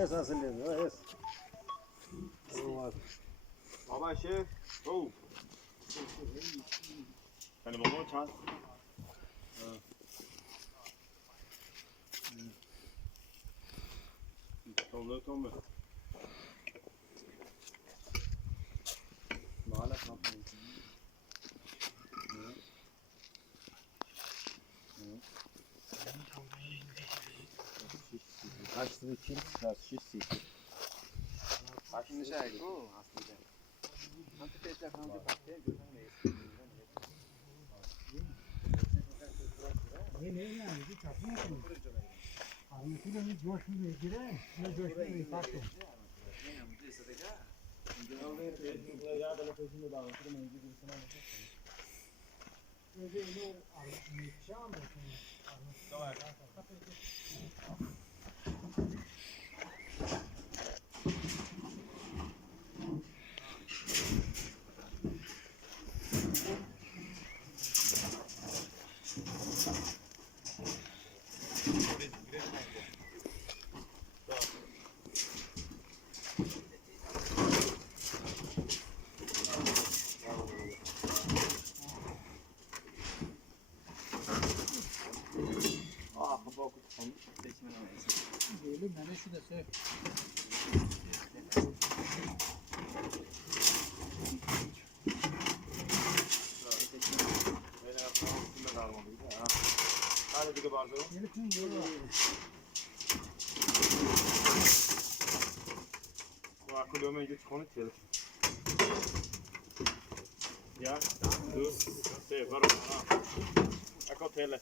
Esasın dedi. Es. Baba şey. Oh. Hani baba çal. Tomlu tomlu. Mala kapı. Kaçtı için şişsi. Şimdi şey bu aslında. Nanti pecah nanti pakai juga nih. Ne yani bir çapma yapıyor. Armasıyla bir coş mu girer? Ne coş mu bir farklı. Böyle bana şu da söyle. Hadi bir barzo. Bu akıllı önce konu çelik. Ya, dur. Şey var. Akıl tele.